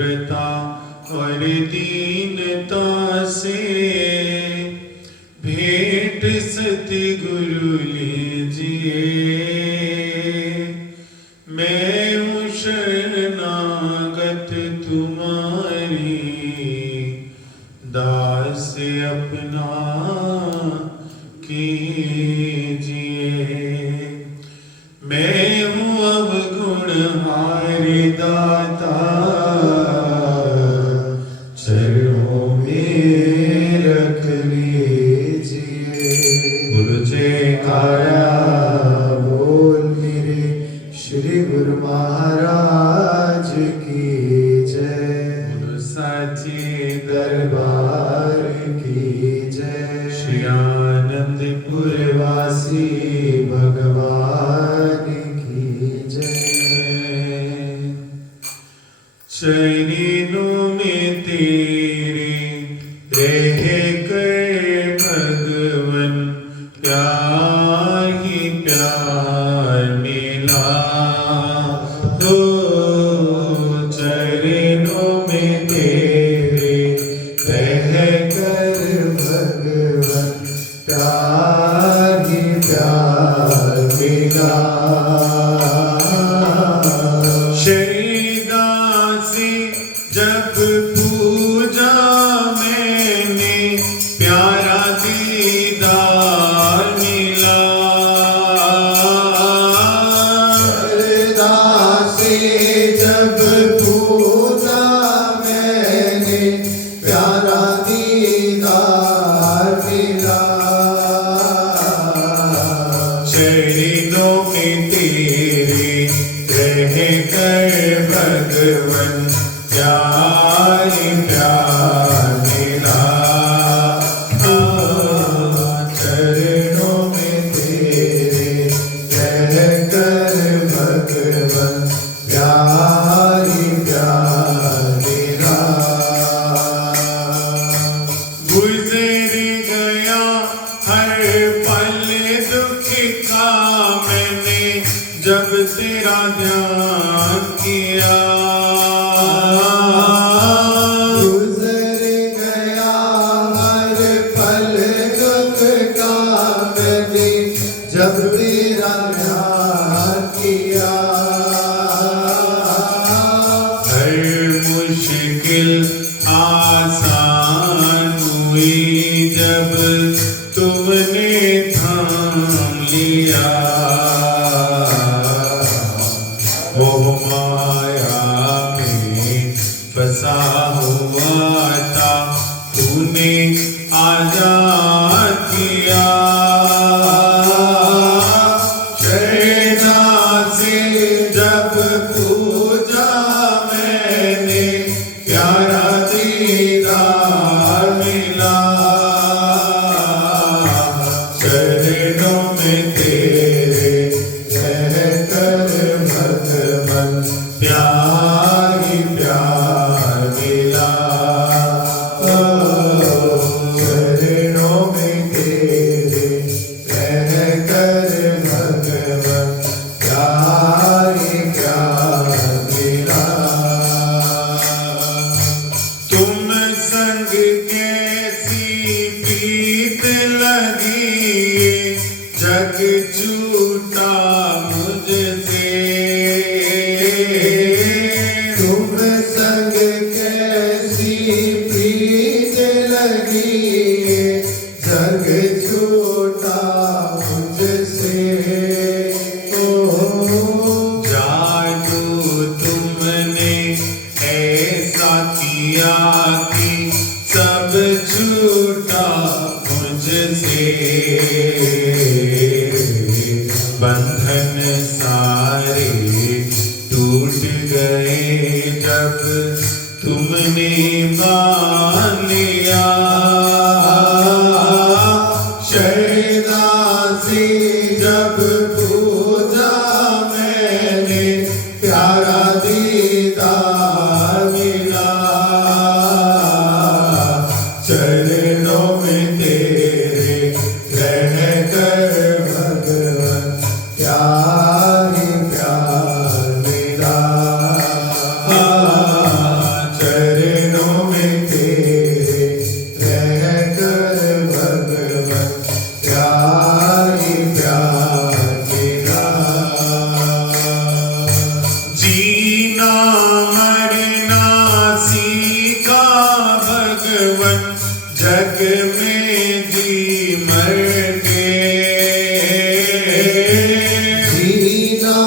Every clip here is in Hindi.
नम्रता और दीनता से भेंट सतगुरु लीजिए। मैं हूँ शरणागत तुम्हारी, दास अपना कीजिए। मैं हूँ अवगुण हारे दाता, चरणों में रख लीजिए। बोलो जयकारा बोल मेरे श्री गुरु महाराज की जय। बोलो साचे दरबार की जय। श्री आनंदपुर वासी भगवान की जय। चरणों में तेरे रह कर भगवन, प्यार ही प्यार मिला। तो चरणों में तेरे रह कर भगवन, प्यार ही प्यार मिला। जब पूजा मैंने, प्यारा दीदार मिला। श्रद्धा से जब पूजा मैंने, प्यारा दीदार मिला। चरणों में तेरे रह कर भगवन, प्यार प्यार मिला। चरणों में तेरे रह कर भगवन, प्यार प्यार मिला। गुजर गया हर पल दुख का मैंने, जब तेरा ध्यान किया। गुजर गया हर पल दुख का मैंने, जब तेरा ध्यान किया। हर मुश्किल आसान हुई, जब तुमने थाम लिया। मोह माया में फंसा हुआ था, तूने आजाद किया। शरणा से जब पूजा मैंने, प्यारा दीदार मिला। चरणों में तेरे रह कर भगवन, प्यार ही प्यार मिला। चरणों में तेरे रह कर भगवन, प्यार ही प्यार मिला। तुम संग कैसी प्रीत लगी, जग छूटा मुझसे। तुम संग कैसी प्रीत लगी, जग छूटा मुझसे। जादू तुमने ऐसा किया कि सब छूटा मुझसे। बंधन सारे टूट गए, जब तुमने मान लिया। शरणा से जब पूजा मैंने, प्यारा दीदार मिला। चरणों में तेरे रह कर भगवन, प्यार ही प्यार मिला। जीना मरना सीखा भगवन जग में जी मर के जीना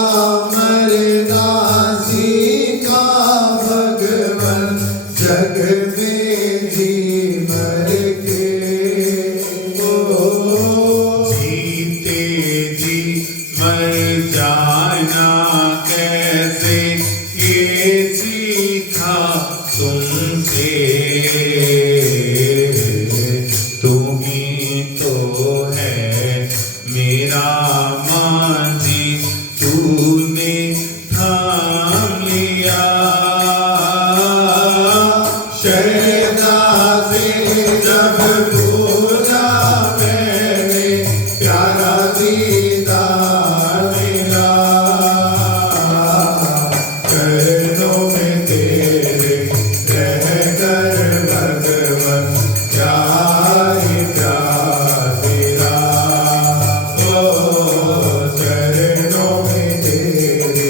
मरना सीखा भगवन जग में जी मर के जीते जी मर जाना कैसे ये सीखा तुमसे तुम ही तो है मेरा मांझी तूने थाम लिया शरदा से जब पूजा मैंने प्यारा दीदार मिला चरणों में तेरे रह कर भगवन क्या ही प्यार तेरा चरणों में तेरे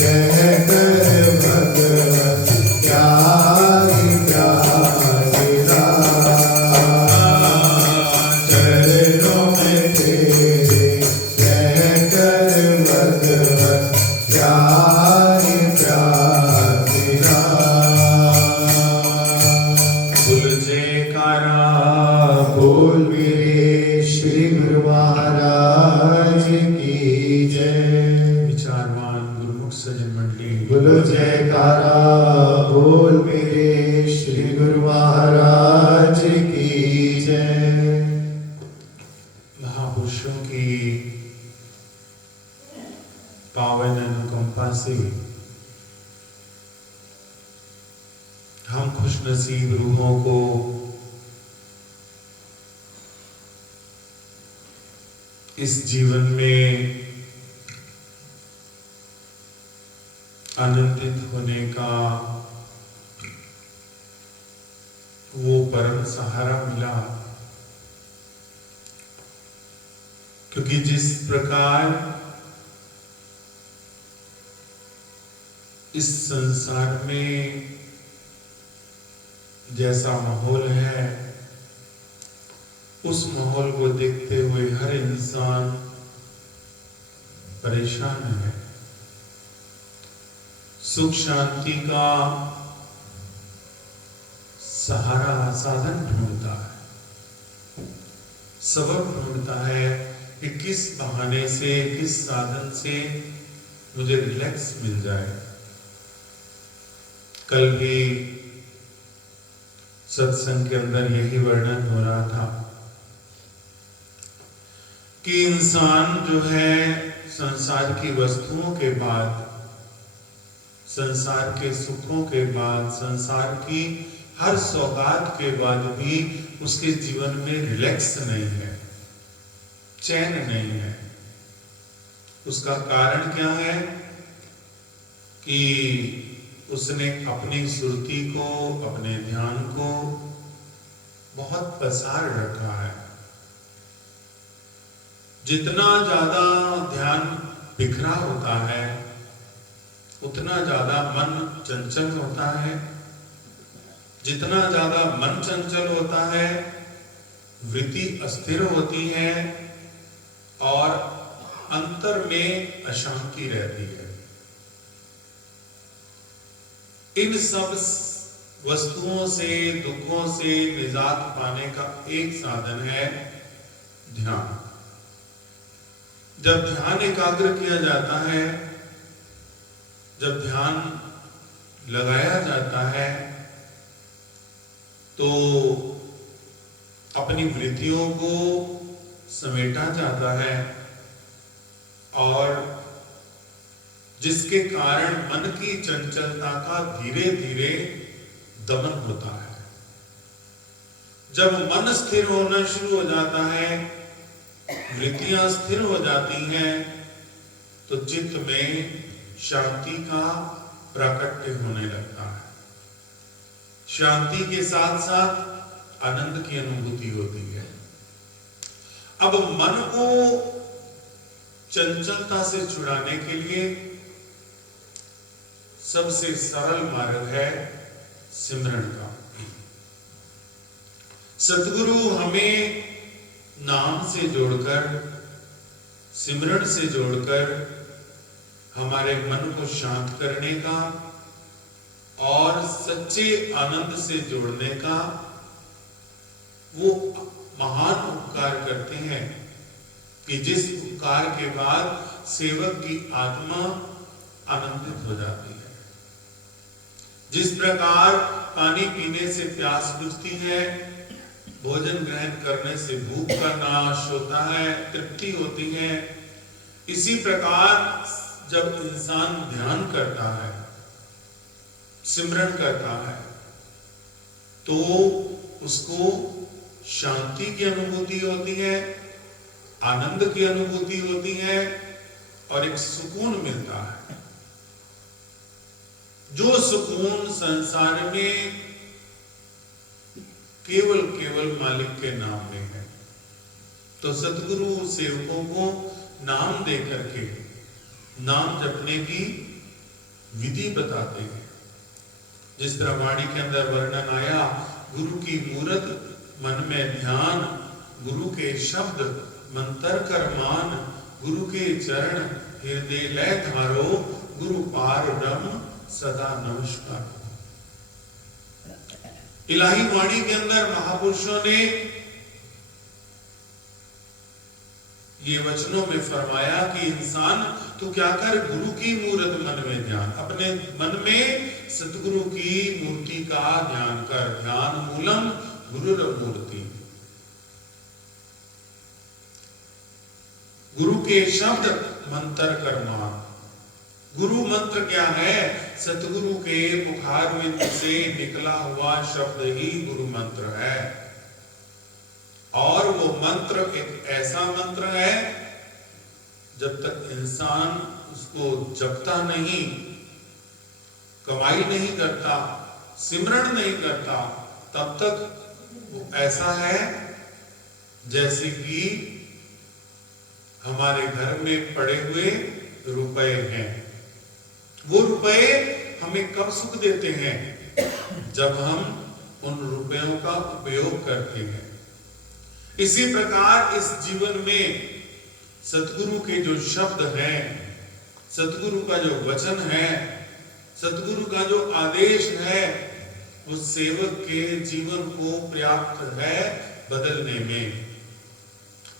रह कर भगवन क्या ही प्यार तेरा चरणों में तेरे रह कर भगवन क्या ही प्यार तेरा बोल जयकारा बोल मेरे श्री गुरु महाराज की जय विचारवान गुरुमुख सज्जन मंडली बोलो जयकारा बोल मेरे श्री गुरु महाराज की जय महापुरुषों की पावन अनुकंपा से हम खुशनसीब रूहों को इस जीवन में आनंदित होने का वो परम सहारा मिला क्योंकि जिस प्रकार इस संसार में जैसा माहौल है उस माहौल को देखते हुए हर इंसान परेशान है, सुख शांति का सहारा साधन ढूंढता है, सबब ढूंढता है कि किस बहाने से किस साधन से मुझे रिलैक्स मिल जाए। कल भी सत्संग के अंदर यही वर्णन हो रहा था कि इंसान जो है संसार की वस्तुओं के बाद, संसार के सुखों के बाद, संसार की हर सौगात के बाद भी उसके जीवन में रिलैक्स नहीं है, चैन नहीं है। उसका कारण क्या है कि उसने अपनी सुरती को, अपने ध्यान को बहुत पसार रखा है। जितना ज्यादा ध्यान बिखरा होता है उतना ज्यादा मन चंचल होता है, जितना ज्यादा मन चंचल होता है वृत्ति अस्थिर होती है और अंतर में अशांति रहती है। इन सब वस्तुओं से, दुखों से निजात पाने का एक साधन है ध्यान। जब ध्यान एकाग्र किया जाता है, जब ध्यान लगाया जाता है तो अपनी वृत्तियों को समेटा जाता है और जिसके कारण मन की चंचलता का धीरे धीरे दमन होता है। जब मन स्थिर होना शुरू हो जाता है, वृत्तियां स्थिर हो जाती हैं, तो चित्त में शांति का प्राकट्य होने लगता है। शांति के साथ साथ आनंद की अनुभूति होती है। अब मन को चंचलता से छुड़ाने के लिए सबसे सरल मार्ग है सिमरन का। सतगुरु हमें नाम से जोड़कर, सिमरन से जोड़कर हमारे मन को शांत करने का और सच्चे आनंद से जोड़ने का वो महान उपकार करते हैं कि जिस उपकार के बाद सेवक की आत्मा आनंदित हो जाती है। जिस प्रकार पानी पीने से प्यास बुझती है, भोजन ग्रहण करने से भूख का नाश होता है, तृप्ति होती है, इसी प्रकार जब इंसान ध्यान करता है, सिमरन करता है, तो उसको शांति की अनुभूति होती है, आनंद की अनुभूति होती है और एक सुकून मिलता है, जो सुकून संसार में केवल मालिक के नाम में है। तो सतगुरु सेवकों को नाम दे करके नाम जपने की विधि बताते हैं। जिस तरह वाणी के अंदर वर्णन आया, गुरु की मूरत मन में ध्यान, गुरु के शब्द मंतर कर मान, गुरु के चरण हृदय लय धारो, गुरु पार ब्रह्म सदा नमस्कार। इलाही वाणी के अंदर महापुरुषों ने ये वचनों में फरमाया कि इंसान तो क्या कर, गुरु की मूरत मन में ध्यान, अपने मन में सतगुरु की मूर्ति का ध्यान कर। ध्यान मूलम गुरुर मूर्ति। गुरु के शब्द मंत्र कर मान। गुरु मंत्र क्या है? सतगुरु के मुखारविंद से निकला हुआ शब्द ही गुरु मंत्र है। और वो मंत्र एक ऐसा मंत्र है, जब तक इंसान उसको जपता नहीं, कमाई नहीं करता, सिमरन नहीं करता, तब तक वो ऐसा है जैसे कि हमारे घर में पड़े हुए रुपए हैं। वो रुपए हमें कब सुख देते हैं? जब हम उन रुपयों का उपयोग करते हैं। इसी प्रकार इस जीवन में सतगुरु के जो शब्द हैं, सतगुरु का जो वचन है, सतगुरु का जो आदेश है, वो सेवक के जीवन को पर्याप्त है बदलने में,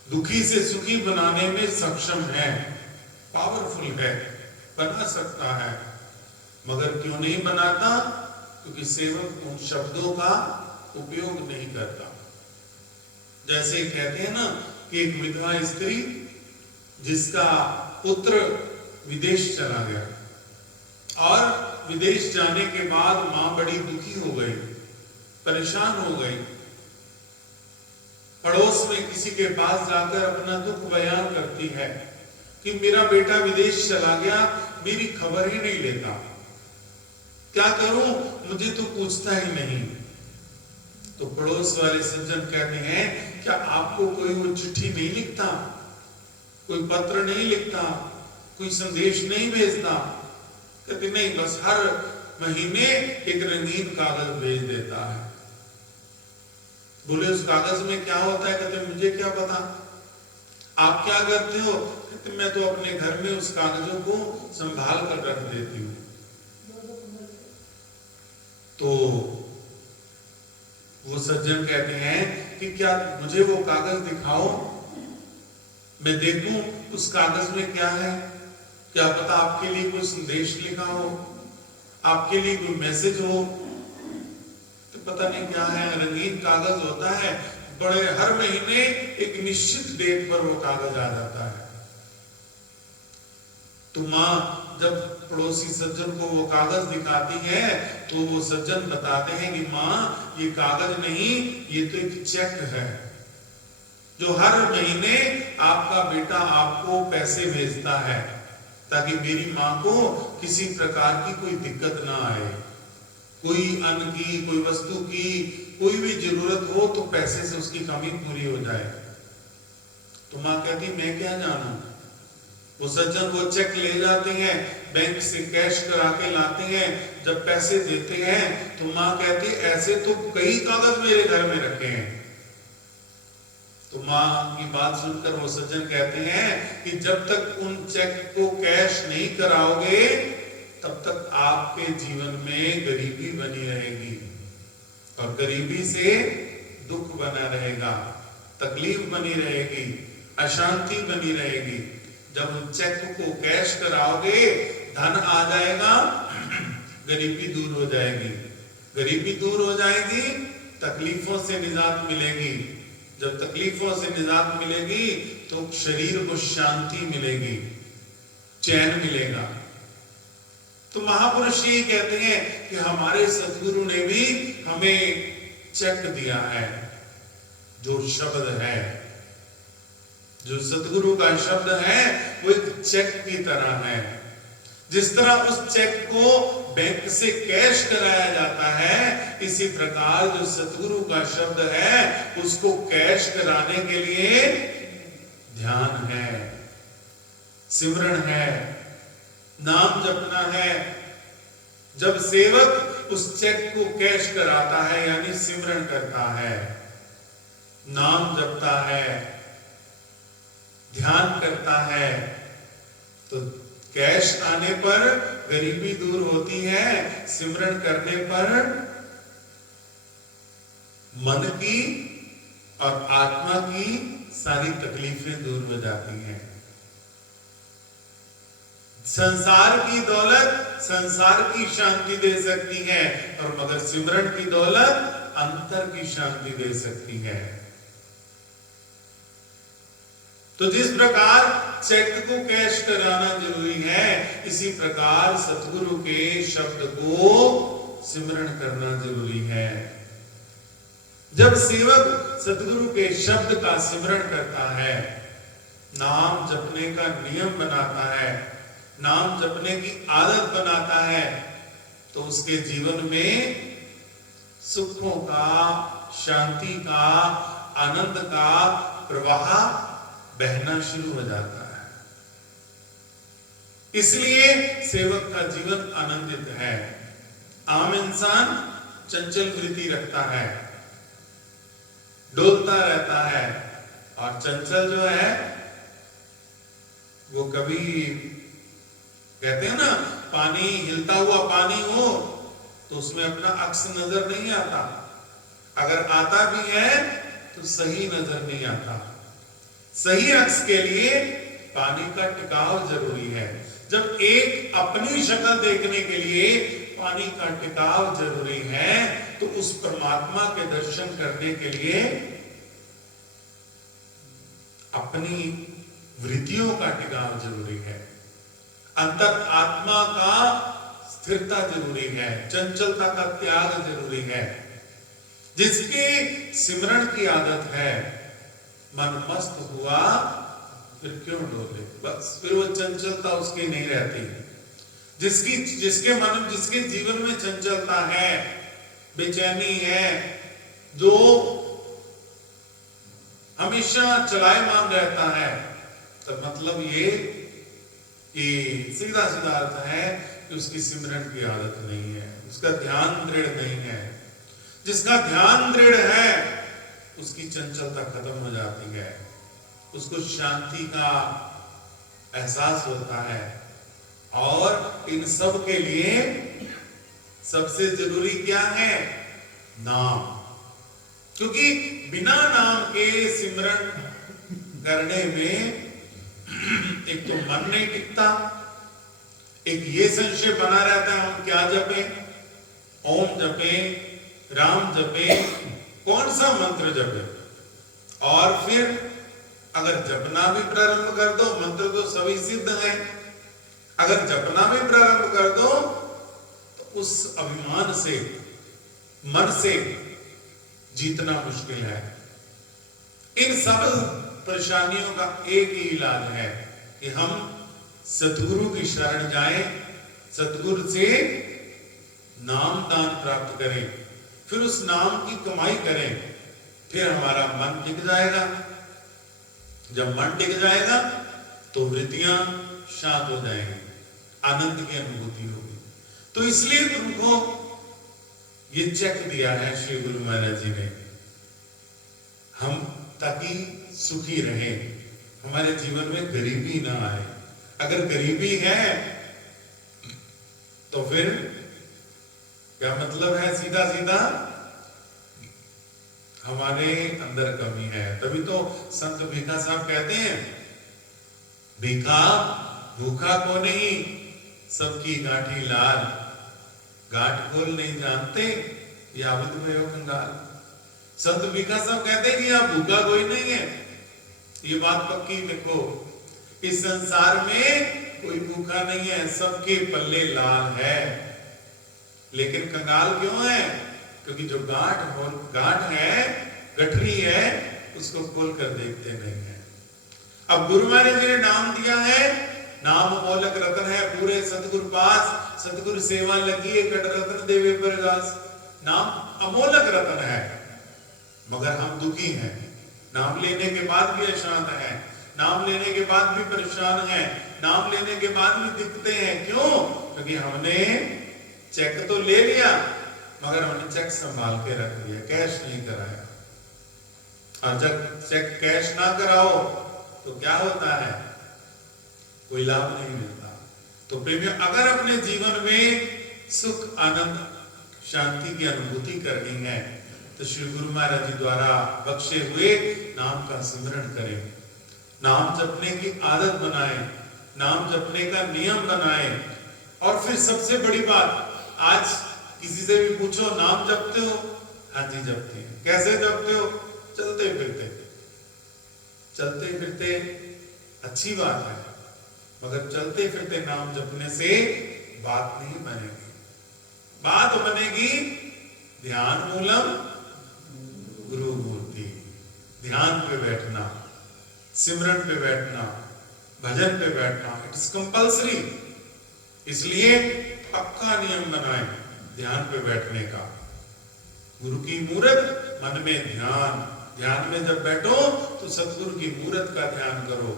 दुखी से सुखी बनाने में सक्षम है, पावरफुल है, बना सकता है। मगर क्यों नहीं बनाता? क्योंकि सेवक उन शब्दों का उपयोग नहीं करता। जैसे कहते हैं ना कि एक विधवा स्त्री जिसका पुत्र विदेश चला गया और विदेश जाने के बाद मां बड़ी दुखी हो गई, परेशान हो गई। पड़ोस में किसी के पास जाकर अपना दुख बयान करती है कि मेरा बेटा विदेश चला गया, मेरी खबर ही नहीं लेता, क्या करूं, मुझे तो पूछता ही नहीं। तो पड़ोस वाले सज्जन कहते हैं, क्या आपको कोई वो चिट्ठी नहीं लिखता, कोई पत्र नहीं लिखता, कोई संदेश नहीं भेजता? कहते नहीं, बस हर महीने एक रंगीन कागज भेज देता है। बोले उस कागज में क्या होता है? कहते मुझे क्या पता, आप क्या करते हो? कहते मैं तो अपने घर में उस कागजों को संभाल कर रख देती हूँ। तो वो सज्जन कहते हैं कि क्या मुझे वो कागज दिखाओ, मैं देखूं उस कागज में क्या है, क्या पता आपके लिए कोई संदेश लिखा हो, आपके लिए कोई मैसेज हो। तो पता नहीं क्या है, रंगीन कागज होता है, बड़े हर महीने एक निश्चित डेट पर वो कागज आ जाता है। तो मां जब पड़ोसी सज्जन को वो कागज दिखाती है तो वो सज्जन बताते हैं कि मां ये कागज नहीं, ये तो एक चेक है जो हर महीने आपका बेटा आपको पैसे भेजता है ताकि मेरी मां को किसी प्रकार की कोई दिक्कत ना आए, कोई अन्न की, कोई वस्तु की, कोई भी जरूरत हो तो पैसे से उसकी कमी पूरी हो जाए। तो मां कहती मैं क्या जानूं। वो सज्जन वो चेक ले जाते हैं, बैंक से कैश करा के लाते हैं, जब पैसे देते हैं तो माँ कहती है ऐसे तो कई कागज मेरे घर में रखे हैं। तो माँ की बात सुनकर वो सज्जन कहते हैं कि जब तक उन चेक को कैश नहीं कराओगे तब तक आपके जीवन में गरीबी बनी रहेगी, और गरीबी से दुख बना रहेगा, तकलीफ बनी रहेगी, अशांति बनी रहेगी। जब उन चेक को कैश कराओगे धन आ जाएगा, गरीबी दूर हो जाएगी, गरीबी दूर हो जाएगी, तकलीफों से निजात मिलेगी। जब तकलीफों से निजात मिलेगी तो शरीर को शांति मिलेगी, चैन मिलेगा। तो महापुरुष ये कहते हैं कि हमारे सद्गुरु ने भी हमें चेक दिया है, जो शब्द है, जो सद्गुरु का शब्द है वो एक चेक की तरह है। जिस तरह उस चेक को बैंक से कैश कराया जाता है, इसी प्रकार जो सद्गुरु का शब्द है उसको कैश कराने के लिए ध्यान है, सिमरन है, नाम जपना है। जब सेवक उस चेक को कैश कराता है यानी सिमरन करता है, नाम जपता है, ध्यान करता है, तो कैश आने पर गरीबी दूर होती है, सिमरन करने पर मन की और आत्मा की सारी तकलीफें दूर हो जाती हैं। संसार की दौलत संसार की शांति दे सकती है, और मगर सिमरन की दौलत अंतर की शांति दे सकती है। तो जिस प्रकार चेक को कैश कराना जरूरी है, इसी प्रकार सतगुरु के शब्द को सिमरन करना जरूरी है। जब सेवक सतगुरु के शब्द का सिमरन करता है, नाम जपने का नियम बनाता है, नाम जपने की आदत बनाता है, तो उसके जीवन में सुखों का, शांति का, आनंद का प्रवाह बहना शुरू हो जाता है। इसलिए सेवक का जीवन आनंदित है। आम इंसान चंचल वृत्ति रखता है, डोलता रहता है, और चंचल जो है वो कभी कहते हैं ना, पानी, हिलता हुआ पानी हो तो उसमें अपना अक्स नजर नहीं आता, अगर आता भी है तो सही नजर नहीं आता। सही अक्स के लिए पानी का टिकाव जरूरी है। जब एक अपनी शक्ल देखने के लिए पानी का टिकाव जरूरी है, तो उस परमात्मा के दर्शन करने के लिए अपनी वृत्तियों का टिकाव जरूरी है, अंतर आत्मा का स्थिरता जरूरी है, चंचलता का त्याग जरूरी है। जिसकी सिमरन की आदत है, मन मस्त हुआ फिर क्यों डोले, बस फिर वो चंचलता उसकी नहीं रहती। जिसके जीवन में चंचलता है, बेचैनी है, जो हमेशा चलायमान रहता है, तो मतलब ये कि सीधा सीधा अर्थ है कि उसकी सिमरन की आदत नहीं है, उसका ध्यान दृढ़ नहीं है। जिसका ध्यान दृढ़ है उसकी चंचलता खत्म हो जाती है, उसको शांति का एहसास होता है। और इन सब के लिए सबसे जरूरी क्या है? नाम। क्योंकि बिना नाम के सिमरन करने में एक तो मन नहीं टिकता, एक ये संशय बना रहता है हम क्या जपें, ओम जपें, राम जपें, कौन सा मंत्र जपें। और फिर अगर जपना भी प्रारंभ कर दो, मंत्र तो सभी सिद्ध हैं, अगर जपना भी प्रारंभ कर दो तो उस अभिमान से, मन से जीतना मुश्किल है। इन सब परेशानियों का एक ही इलाज है कि हम सतगुरु की शरण जाएं, सतगुरु से नाम दान प्राप्त करें, फिर उस नाम की कमाई करें, फिर हमारा मन टिक जाएगा। जब मन टिक जाएगा तो वृत्तियां शांत हो जाएंगी, आनंद की अनुभूति होगी। तो इसलिए तुमको ये चेक दिया है श्री गुरु महाराज जी ने, हम ताकि सुखी रहें, हमारे जीवन में गरीबी ना आए। अगर गरीबी है तो फिर क्या मतलब है? सीधा सीधा हमारे अंदर कमी है। तभी तो संत भीखा साहब कहते हैं, भीखा भूखा को नहीं, सबकी गांठी लाल, गांठ खोल नहीं जानते, ये आबिद भयो कंगाल। संत भीखा साहब कहते हैं कि यहाँ भूखा कोई नहीं है, ये बात पक्की देखो, इस संसार में कोई भूखा नहीं है, सबके पल्ले लाल है। लेकिन कंगाल क्यों है? क्योंकि जो गांठ है, गठरी है, उसको खोल कर देखते नहीं है। अब गुरु महाराज जी ने नाम दिया है, नाम अमोलक रतन है, पूरे सतगुरु पास सतगुरु सेवा लगी है, कट रतन देवे प्रगास। नाम अमोलक रतन है, मगर हम दुखी हैं। नाम लेने के बाद भी अशांत है, नाम लेने के बाद भी परेशान है, नाम लेने के बाद भी दिखते हैं। क्यों? क्योंकि हमने चेक तो ले लिया, मगर हमने चेक संभाल के रख लिया, कैश नहीं कराया। और जब चेक कैश ना कराओ तो क्या होता है? कोई लाभ नहीं मिलता। तो प्रेमियों, अगर अपने जीवन में सुख, आनंद, शांति की अनुभूति करनी है तो श्री गुरु महाराज जी द्वारा बख्शे हुए नाम का सिमरण करें, नाम जपने की आदत बनाएं, नाम जपने का नियम बनाएं। और फिर सबसे बड़ी बात, आज किसी से भी पूछो, नाम जपते हो? हाँ जी जपते हैं। कैसे जपते हो? चलते फिरते। चलते फिरते अच्छी बात है, मगर चलते फिरते नाम जपने से बात नहीं बनेगी। बात बनेगी ध्यान मूलम गुरु मूर्ति। ध्यान पे बैठना, सिमरन पे बैठना, भजन पे बैठना, इट्स कंपल्सरी। इसलिए पक्का नियम बनाएं ध्यान पे बैठने का। गुरु की मूरत, मन में ध्यान। ध्यान में जब बैठो तो सतगुरु की मूरत का ध्यान करो।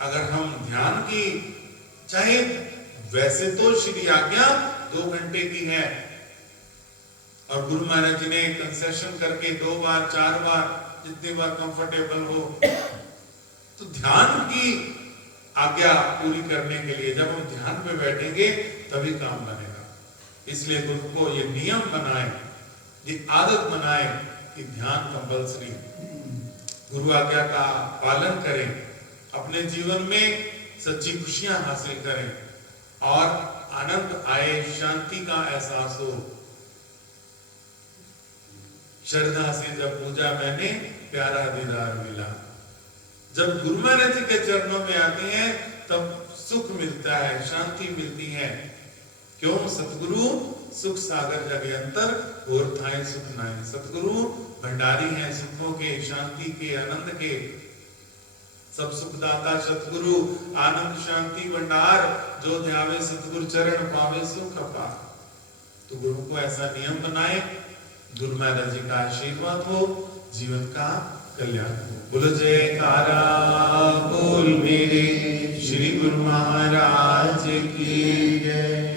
अगर हम ध्यान की, चाहे वैसे तो श्री आज्ञा 2 घंटे की है, और गुरु महाराज जी ने कंसेशन करके 2 बार 4 बार, जितनी बार कंफर्टेबल हो, तो ध्यान की आज्ञा पूरी करने के लिए जब हम ध्यान पे बैठेंगे तभी काम बनेगा। इसलिए गुरु को ये नियम बनाए, ये आदत बनाए कि ध्यान कंपल्सरी, गुरु आज्ञा का पालन करें, अपने जीवन में सच्ची खुशियां हासिल करें और आनंद आए, शांति का एहसास हो। श्रद्धा से जब पूजा मैंने, प्यारा दीदार मिला। जब गुरु महाराज जी के चरणों में आते हैं तब सुख मिलता है, शांति मिलती है। क्यों? सतगुरु सुख सागर जगे अंतर, और थाए सुख नाय। सतगुरु भंडारी हैं सुखों के, शांति के, आनंद के। सब सुखदाता सतगुरु, आनंद शांति भंडार, जो ध्यावे सतगुरु चरण पावे सुख अपार। तो गुरु को ऐसा नियम बनाए, गुरु महाराज जी का आशीर्वाद हो, जीवन का कल्याण हो। बोलो जयकारा बोल मेरे श्री गुरु महाराज की जय।